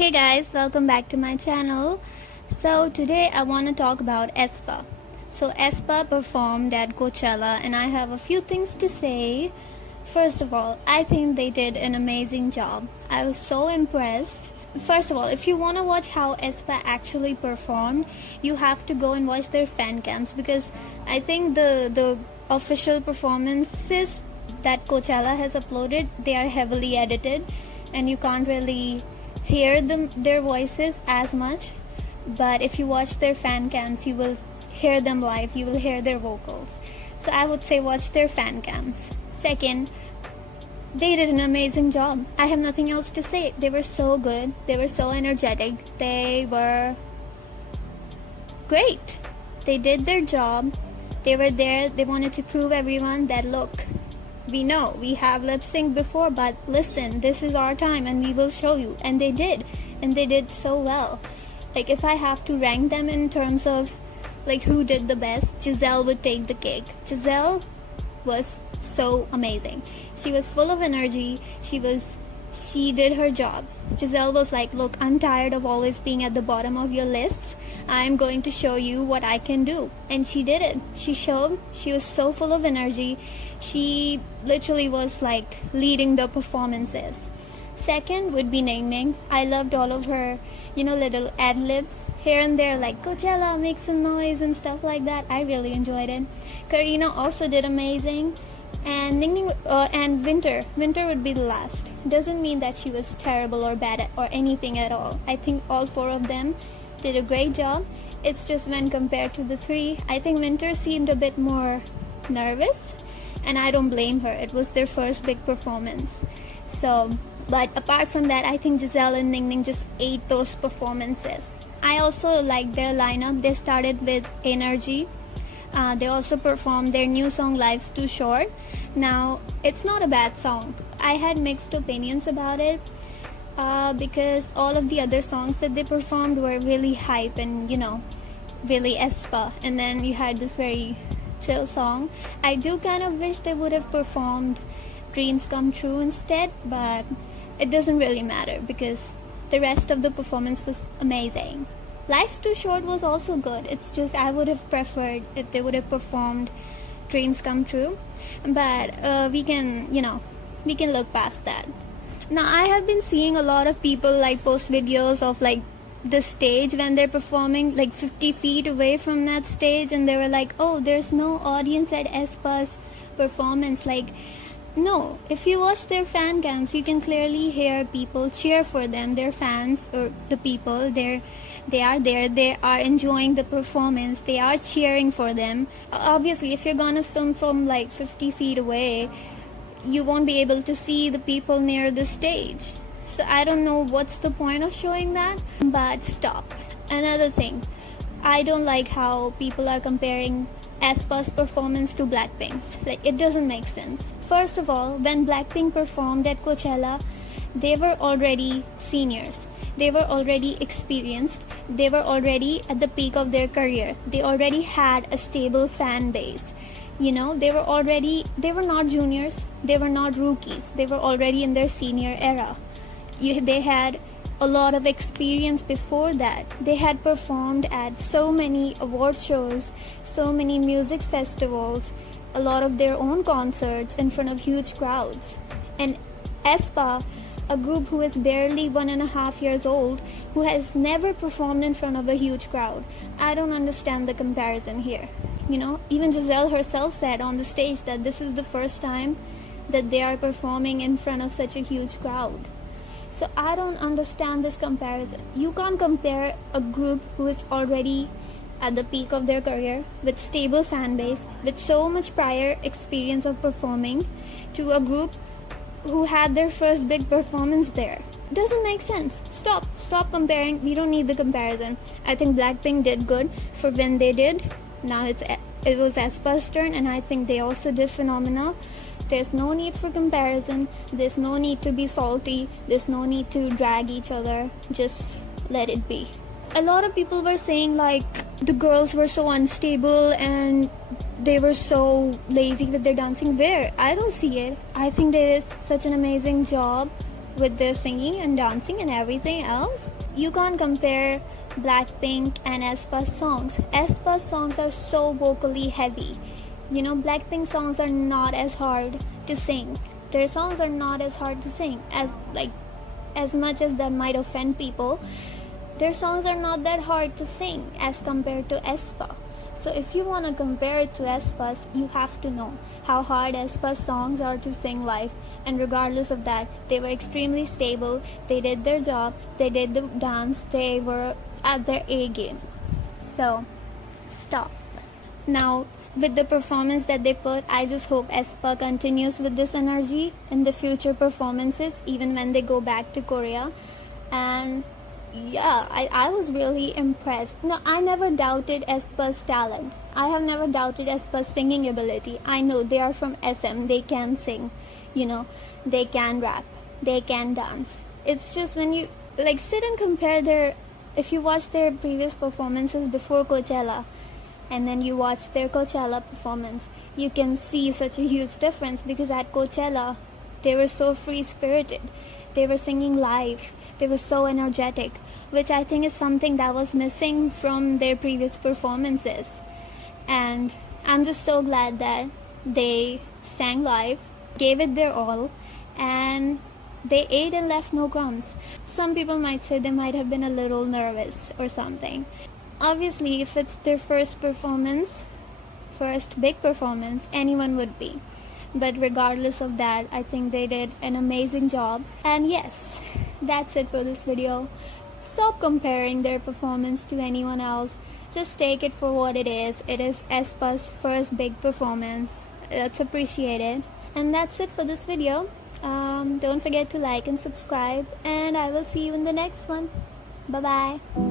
Hey guys, welcome back to my channel. So today I want to talk about Aespa. So Aespa performed at Coachella and I have a few things to say. First of all, I think they did an amazing job. I was so impressed. First of all, if you want to watch how Aespa actually performed, you have to go and watch their fan cams, because I think the official performances that Coachella has uploaded, they are heavily edited and you can't really hear their voices as much. But if you watch their fan cams, you will hear them live, you will hear their vocals. So I would say watch their fan cams. Second, they did an amazing job. I have nothing else to say. They were so good, they were so energetic, they were great. They did their job. They were there, they wanted to prove everyone that look, we know we have lip sync before, but listen, this is our time and we will show you. And they did so well. Like, if I have to rank them in terms of like who did the best, Giselle would take the cake. Giselle was so amazing. She was full of energy. She did her job. Giselle was like, look, I'm tired of always being at the bottom of your lists. I'm going to show you what I can do. And she did it. She showed. She was so full of energy. She literally was like leading the performances. Second would be Ningning. I loved all of her, little ad-libs here and there, like Coachella, make some noise and stuff like that. I really enjoyed it. Karina also did amazing. And Ningning and Winter would be the last. Doesn't mean that she was terrible or bad or anything at all. I think all four of them did a great job. It's just when compared to the three, I think Winter seemed a bit more nervous, and I don't blame her. It was their first big performance. So, but apart from that, I think Giselle and Ningning just ate those performances. I also liked their lineup. They started with Energy. They also performed their new song Life's Too Short. Now, it's not a bad song. I had mixed opinions about it because all of the other songs that they performed were really hype and, really Aespa. And then you had this very chill song. I do kind of wish they would have performed Dreams Come True instead, but it doesn't really matter because the rest of the performance was amazing. Life's Too Short was also good. It's just I would have preferred if they would have performed Dreams Come True. But we can look past that. Now, I have been seeing a lot of people like post videos of like the stage when they're performing like 50 feet away from that stage, and they were like, oh, there's no audience at Aespa's performance. Like, no, if you watch their fan cams, you can clearly hear people cheer for them. Their fans, or the people, they are there, they are enjoying the performance, they are cheering for them. Obviously, if you're gonna film from like 50 feet away, you won't be able to see the people near the stage. So I don't know what's the point of showing that, but stop. Another thing, I don't like how people are comparing Aespa's performance to Blackpink's. Like, it doesn't make sense. First of all, when Blackpink performed at Coachella, they were already seniors. They were already experienced. They were already at the peak of their career. They already had a stable fan base. They were not juniors. They were not rookies. They were already in their senior era. They had a lot of experience before that. They had performed at so many award shows, so many music festivals, a lot of their own concerts in front of huge crowds. And Aespa, a group who is barely 1.5 years old, who has never performed in front of a huge crowd. I don't understand the comparison here. Even Giselle herself said on the stage that this is the first time that they are performing in front of such a huge crowd. So I don't understand this comparison. You can't compare a group who is already at the peak of their career, with stable fan base, with so much prior experience of performing, to a group who had their first big performance there. Doesn't make sense. Stop comparing. We don't need the comparison. I think Blackpink did good for when they did. Now it was Aespa's turn, and I think they also did phenomenal. There's no need for comparison. There's no need to be salty. There's no need to drag each other. Just let it be. A lot of people were saying like the girls were so unstable and they were so lazy with their dancing. Where? I don't see it. I think they did such an amazing job with their singing and dancing and everything else. You can't compare Blackpink and Aespa's songs. Aespa's songs are so vocally heavy. You know, Blackpink songs are not as hard to sing. Their songs are not as hard to sing as much as that might offend people. Their songs are not that hard to sing as compared to Aespa. So if you want to compare it to Aespa's, you have to know how hard Aespa's songs are to sing live. And regardless of that, they were extremely stable. They did their job. They did the dance. They were at their A game. So, stop. Now, with the performance that they put, I just hope Aespa continues with this energy in the future performances, even when they go back to Korea. And yeah, I was really impressed. No, I never doubted Aespa's talent. I have never doubted Aespa's singing ability. I know they are from SM. They can sing, you know, they can rap, they can dance. It's just when you sit and compare if you watch their previous performances before Coachella, and then you watch their Coachella performance, you can see such a huge difference, because at Coachella, they were so free-spirited. They were singing live. They were so energetic, which I think is something that was missing from their previous performances. And I'm just so glad that they sang live, gave it their all, and they ate and left no crumbs. Some people might say they might have been a little nervous or something. Obviously, if it's their first big performance, anyone would be. But regardless of that, I think they did an amazing job. And yes, that's it for this video. Stop comparing their performance to anyone else. Just take it for what it is. It is Aespa's first big performance. That's appreciated. And that's it for this video. Don't forget to like and subscribe. And I will see you in the next one. Bye-bye.